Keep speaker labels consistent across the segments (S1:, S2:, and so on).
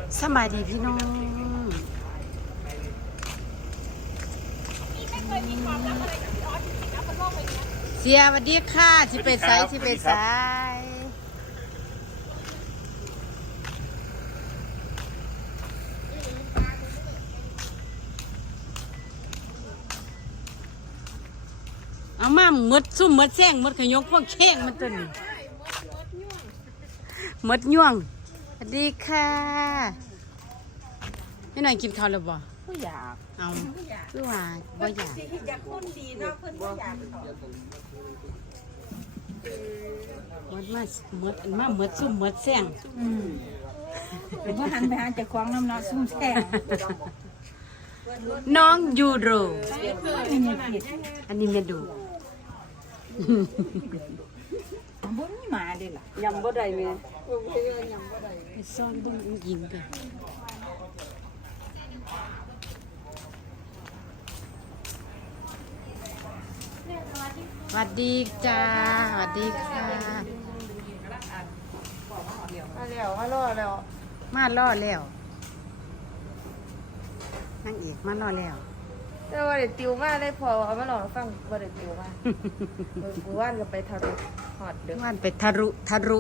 S1: สบายดีพี่น้องเสียสวัสดีค่ะสิไปไสสิไปไสเอามาหมดซุ่มหมดแซงหมดขยงพวกแข้งมันตัวนี้หมดย่วงสวัสดีค่ะไม่หน่อยกินข้าวแล้วบ่
S2: บ่อยาก
S1: เอาคือว่าบ่อยาก
S2: อยากคนดีเนาะเพิ่นบ่อยาก
S1: หมดมาหมดซุ่มหมดแซง
S2: เป็นว่าหันไปหาเจ้าของน้ำเนาะซุ่มแซ่บ
S1: น้องยูโรอันนี้เมดู
S2: บ่มีหมาเด้ล่ะ
S3: ยำบ่ได้แม่
S1: ไปซ่อนบุ้งยิงกันสวัสดีจ้าสวัสดีค่ะ
S3: มาแล้วมาล่อแล้ว
S1: มาล่อแล้วนางเอกมาล่อแล้ว
S3: แต่ว่าเด็ดติวมาได้พอเอามาหลอกฟังว่าเด็ดติวมามือว่านก็ไปทะลุหอดเด้อ
S1: ว่านไปทะรุ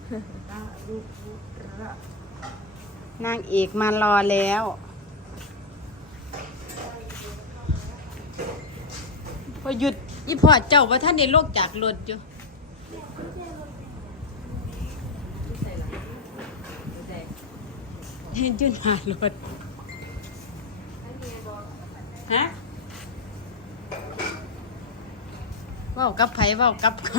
S1: นางเอกมารอแล้วพอหยุดอีพ่อเจ้าว่าท่านได้โลกจากรถอยู่เห็นจุนหารถฮะเว้ากับไผเว้ากับใคร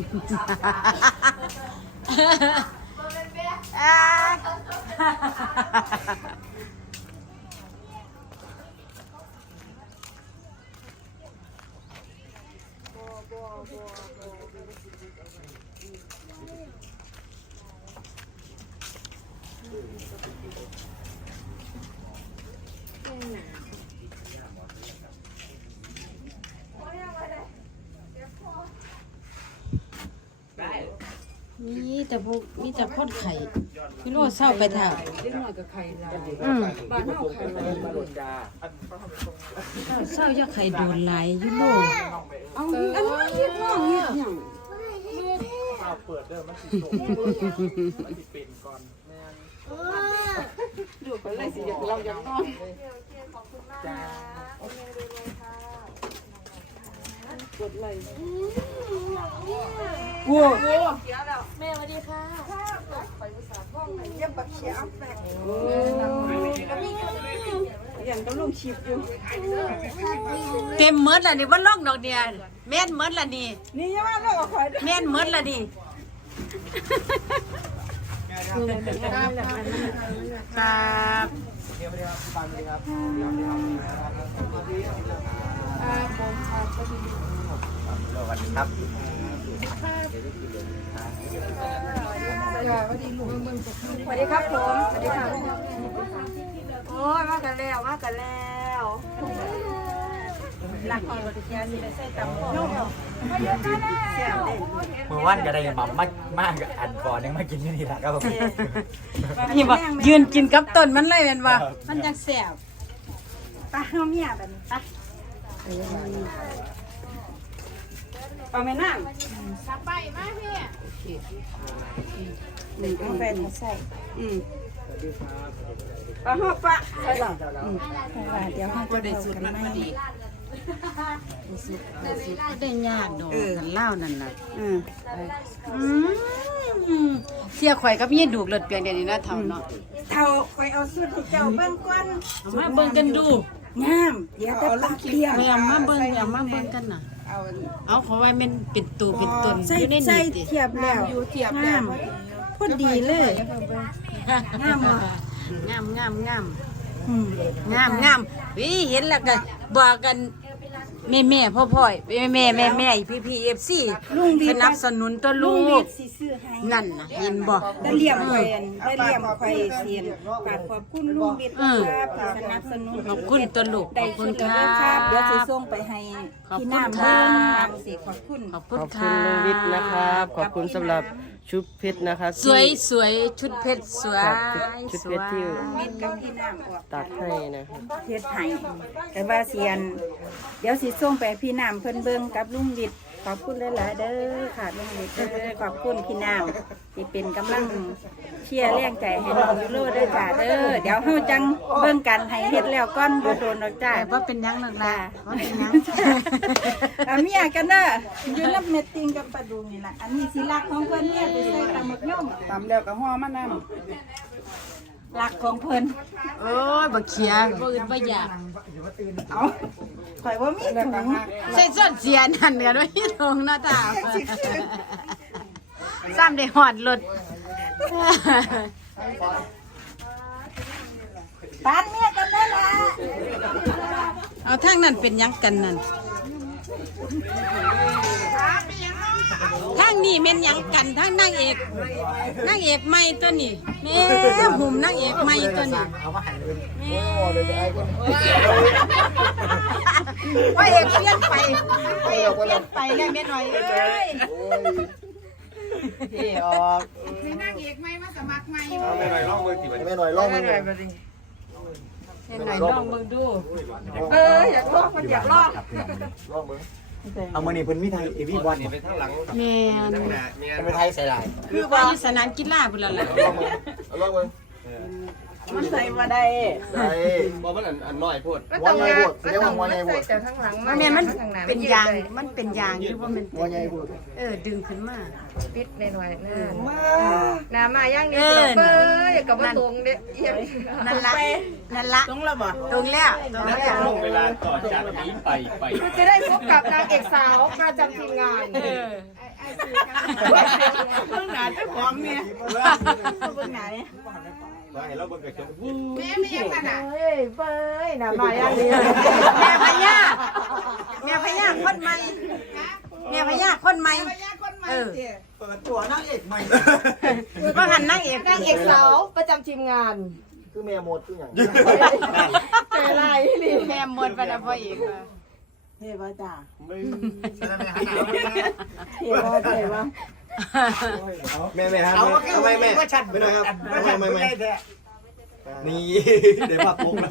S1: นี่แต่พวกนี่แต่พ่นไข่พี่โลเศร้าไปทาง
S2: เล็กน้อยก็ไข่ลาย
S3: บ้านเฮาไข่ลาย
S1: เศร้าอยากไข่โดนหลายพี่โล
S2: เอาอันนั้นเฮ็ดน้องเฮ็ดหยัง
S4: ข้าวเปิดเด้อมันสิส่งมันสิเป็นก่อนแม่น
S2: ดูเพิ่นเลยสิอยากเราอยากนอน
S4: จ้าก
S2: ดไลค์
S1: โว้
S3: แม่สวัสดีค่ะ
S2: อย่าบักเขียเอาแปะอย่างก็ลงชิปอยู่
S1: เต็มเมดละนี่ว่าล่องดอกเดียแม่นเมดละนี่
S2: นี่อย่าว่าเราเอาข่อย
S1: แม่นเมดละนี่ครับ
S4: เดี๋ยวไปครับฟังเลยครับสวัสดีครับ
S3: สวัสดีครับผมสวัสดีค่ะโอ้ยมากันแล้วมากันแล้วหลักอีกว่าจะสิไปใส่ตำพ่อมาเยอะกันแล้ว
S4: เมื่อวันก็ได้หม่ำมากอันก่อนยังมากินอยู่นี่แหละครับผม
S1: นี่บ่ยืนกินกับต้นมันเลยเป็นว่ามันจังแซ่บ
S2: ปลาเฮาเมียแบบนี้ปะเอาแม่น้ำ
S3: สับไปมาพี่
S2: นี่กาแฟใส่ปลาเฮาปะใส่หรอเดี๋ยวเฮาจะได้สูตรมันมาดี
S1: ได้ยากดอกกันเล่านั่นน่ะเสียข่อยกับยี่ดูกเลือดเปียงเดี๋ยวนี้นะเท่าเนาะ
S2: เท่าคอยเอาสูตรให้เจ้าเบิ่งก่อน
S1: เอามาเบิ่งกันดู
S2: งามเดี๋ยวจะตักเปรี้ยว
S1: แม่มาเบิ่งแม่มาเบิ่งกันน่ะ เอาขอไว้มันเป็นตูเป็นตน
S2: ใส่
S1: อยู่ใน
S2: ใส่
S1: นี่ติ
S2: เทียบแล้วงามพอดีเลยงามบ่
S1: งามงามงามงามวิเห็นแล้วก็บอกกันแม่พ่อแม่พี่เอฟซีสนับสนุนตัวลู
S2: วิ
S1: ก
S2: ทย์สิซื้อให้
S1: นั่นน่ะเห็นบ่
S2: ได้เลี้ยงข่อยได้เลี้ยงข่อยเสียนฝากขอบคุณลุงวิทย์ครับที่สนับสนุน
S1: ขอบคุณตัวลูกข
S2: ได้
S1: อบคุ
S2: ชุ
S1: ณ
S2: ด
S1: ค
S2: แล้ว
S1: รั
S2: ครับเดี๋ยวสิ
S1: บ
S2: ส่งไปให้
S1: ขอบ
S2: พี่
S1: คุณ
S2: น้ำ
S1: ครั
S2: เบิ่ง
S1: บ
S2: ตามสิขอบคุณ
S1: ขอบคุณ
S5: ขอบ
S1: ค
S5: คุณ
S1: รับ
S5: ลุงวิทย์นะครับ ขอบคุณสำหรับชุดเพชรนะคะ
S1: สวยสวยชุดเพชรสวย
S5: ชุด
S1: ส
S5: เพ
S1: ว
S5: ช
S1: ย
S5: รที่
S2: มิดกับพี่น้ำออก
S5: ตัดให้นะคะ
S2: เฮ็ดให้แต่ว่าเสียน เดี๋ยวสิส่งไปพี่น้ำเพิ่นเบิ่งกับลุงวิทย์ขอบคุณหลายๆเด้อค่ะลุงวิทย์เด้อขอบคุณพี่น้ำที่เป็นกำลังเชียร์แรงใจให้น้องยูโรเด้อจ้าเด้อเดี๋ยวเฮาจังเบิ่งกันให้เฮ็ดแล้วก่อนบ่โดนดอกจ้า
S1: แต่ว่าเป็นหยังหรอกนะว่าเป็นหยัง
S2: เอาเมียกันเด้ออยู่รับเม็ดติงกับปลาดุงนี่ล่ะอันนี้สิรักของเพิ่นเนี่ยไปใส่ตำหมึกย่อมตำแล้วก็ห่อมะนำรักของเพิ่น
S1: โอ้ยบักเขียบ่อื่นบ่อยาก
S2: เอาข่อยว่ามีถุง
S1: ใส่ส่วนเสียนั่นกันไว้ที่ตรงหน้าตาซ้ำได้หอดรถ
S2: ปานเมียกันได้ละ
S1: เอาทางนั้นเป็นหยังกันนั่นทางนี้แม่นหยังกันทางนางเอกใหม่ตัวนี้แม่หุ่มนางเอกใหม่ตัวนี้แม่ว่าเอกเปลี่ยนไปว่าเอกเปลี่ยนไปแล้วแม่หน่อยเอ้ย
S5: ที่ออก
S4: ไม่หน่อยล่องมือ
S1: แม่หน่อยลองเบิ่งดู
S3: อยากลอกมันอยากลอก
S6: เอามานี่เพิ่นมีไทยเอวีวันนี่
S1: แม่น
S6: เป็นไทยใส่ลาย
S1: คือว่าอยู่สนามกีฬาพุ่นล่ะ
S2: มันใส่มาได้
S6: ใส่
S5: บ่มันอันน้อยพูด
S3: ก็ต้องงานก็ต้องใส่แต่ข้างหลัง
S1: มันเนี่ยมันเป็นยางมันเป็นยางอยู่ว่ามัน
S6: หัวใหญ่พูด
S1: ดึงขึ้นมา
S3: ปิดหน่อยๆน้ำมาย่างนี้เบ้ยกับว่าตรงเด้เอียง
S1: นั่นละตรงแล้วบ่ตรงแล้วตรงแล้ว
S4: ลงเวลาต่อจากนี้ไป
S3: คือจะได้พบกับนางเอกสาวประจำทีมงาน
S2: เพิ่งหนาเจ้าของเนี่ยเพิ่งหนาเนี่ย
S6: ว่าให้เราเบิ่งกระจก
S3: เฮ้ยเบ้ยน้ำมาย่างนี้
S1: แม่พญาคนใหม่แม่พญาคนใหม่
S6: เปิดตัวนางเอกใหม่
S1: ว่าหันนางเอก
S3: นางเอกสาวประจำทีมงาน
S6: คือแม่หมดคือหยัง
S3: เจออะไรนี่
S1: แม่มดปะนะพ่อเอก
S2: เท่ป่ะจ้า
S6: ไม่
S2: เท่ป่ะเท่ป่ะ
S6: แม่ฮะทำไมแม่ชัดไปหน่อยครับทำไมแม่นี่เดี๋ยวภาพปุ๊บแล้ว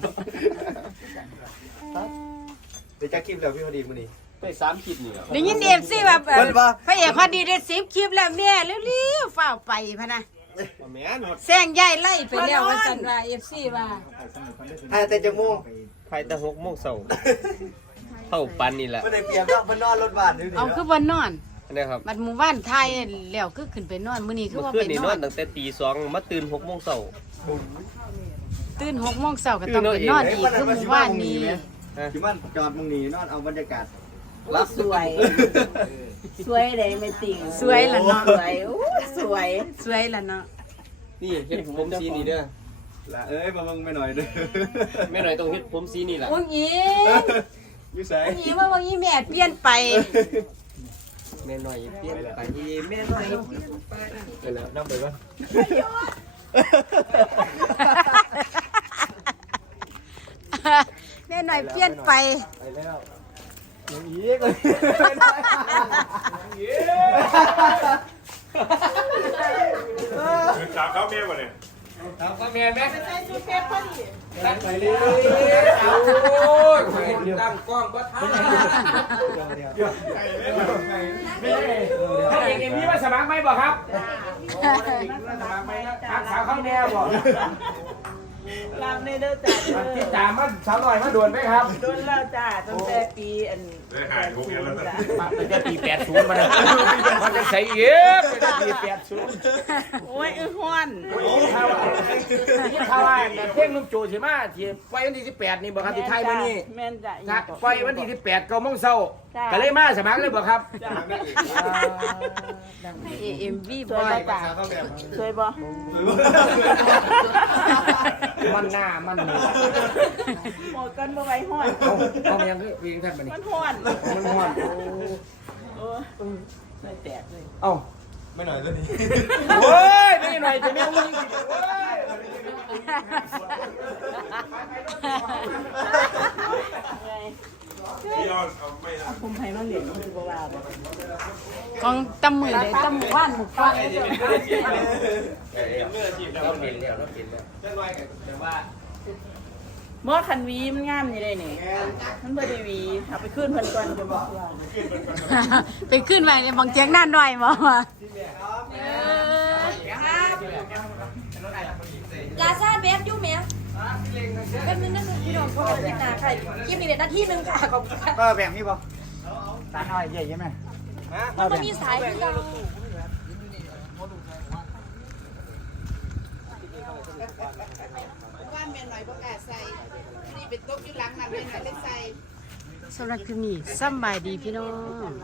S6: เดี๋ยวจะคลิปแล้วพี่พอดีมื้อนี้
S5: ไป3คลิปนี่เหรอ
S1: ได้ยินเอฟซีแบบพระเอกพอดีได้10คลิปแล้วแม่เร็วๆฝ้าวไปพะนะ
S5: แม่นหมด
S1: แซงใหญ่ไล่ไปแล้วว่าซั่นว่า FC ว่า
S6: ถ่ายแต่จังโมง
S5: ไปแต่6 โมงเช้าเท่าปันนี่แหละ
S6: บ่ได้เปรียบแล้วเพิ่นนอนรถบ้านอยู่นี่
S1: เอาคือบ่นอน
S5: นะครับ
S1: บัดหมู่บ้านไทยแล้วคือขึ้นไปนอนมื้อนี้คือ
S5: เมื่อ
S1: ว่า
S5: คื
S1: ไป
S5: นนี่
S1: น
S5: น
S1: อ
S5: อน นตั้งแต่ตี 2มาตื่น6 โมงเช้า
S1: ตื่น6 โมงเช้าก็ต้องไปนอนอีกคือหมู่บ้านนี้
S6: ที่มันจอดมึงนี่นอนเอาบรรยากาศ
S2: สวยสวยเลยไม่ติ่ง
S1: สวยล่ะเนาะ
S2: สวยสวย
S1: สวยล่ะเนาะ
S5: นี่เฮ็ดผมสีนี่เด้อ
S6: ละเอ้ยมาเบิ่งแม่หน่อยเด้อ
S5: แม่หน่อยต้องเฮ็ดผมสีนี่แหละ
S1: อุ้งอิง
S6: อยู่ไส
S1: อุ้งอิงว่าวันนี้แม่เปลี่ยนไป
S5: แม่หน่อยเปลี่ยนไป
S6: แม่หน่อยไปแล้วนำไปก่อน
S1: แม่หน่อยเปลี่ยนไป
S6: ไปแล้วยังอีกเลย
S4: จับเขาเมียก่อนเลย
S6: ไปเลย
S5: ตั้งกล้องก็ทัน
S4: ถ้าเอกพี่มาสมัครไหมบอกครับทางสาวข้าวแม่บอก
S2: ลำในเด้อจ้า
S4: ที่จ่ามันสาวหน่อยมาด่วนไหมครับ
S2: โดนแล้วจ้าตั้งแต่ปีอัน
S4: ได้หายทุกอย่างแล้ว
S5: ตั้งแต่ปี80มาแล้วมันจะใส่เอ๊ะตั้งแต่ปี80
S2: โอ้ยฮ้อน
S5: นี่ข่าวว่าเพลงลุงโจสิมาที่ไฟวันที่18นี่บ่ครับที่ไทยมื้อนี้
S2: แม่นจ้ะ
S5: นัดไฟวันที่18 9 โมงเช้าก็เลยมาสมัครเลยบ่ครับ
S1: AMV
S2: ส
S1: บ
S2: วย
S1: อย
S2: บ่จ้าสวยบ่
S5: มันหน้ามันนี่
S2: หมดกันบ่ไหวฮ้อน
S5: เอายังคือวิ่งท่านบัดนี้
S2: มันฮ้อน
S5: มันฮ้อน
S2: โอ้ไม่แตกเลย
S5: เอ้า
S6: ไม่หน่อยตัวนี้
S5: โอ้ยไม่หน่อยจะแม่อุ้ย
S2: ผมให้มาเหรียญมันคือบ่ว่าบ่
S1: ของตำมือเลยตำมือว่านหมูฟัง
S5: เมื่อจีบแล้วเปลี่ยนแล้วเปลี่ยนแล้วจะน้อยแต่ว่า
S2: หมอคันวีมันงามนี่ได้นี่มันบ่ได้วีเอาไปคืนเพิ่นก่อนจะบอกว่า
S1: ไปขึ้นไปในบางเจียงนั่นหน่อยบ่ว่า
S3: ลาซาเบฟยุ่งไหมแป๊บนึงนะพี่น้องขอคลิปหน้าค่ะคลิปนี้เป็นนาทีนึงค่ะขอบคุณค่ะ
S4: แบบนี้ป่ะสารอ้อยใหญ่ไหม
S3: มันไม่มีสายคือเรา
S7: บ้านแม่หน่อยบ่กล้าใส่นี่เป็นโต๊ะอยู่หลังนั่นแม่หน่อยเล่นใส่
S1: สำหรับคลิปนี้สำบายดีพี่น้อง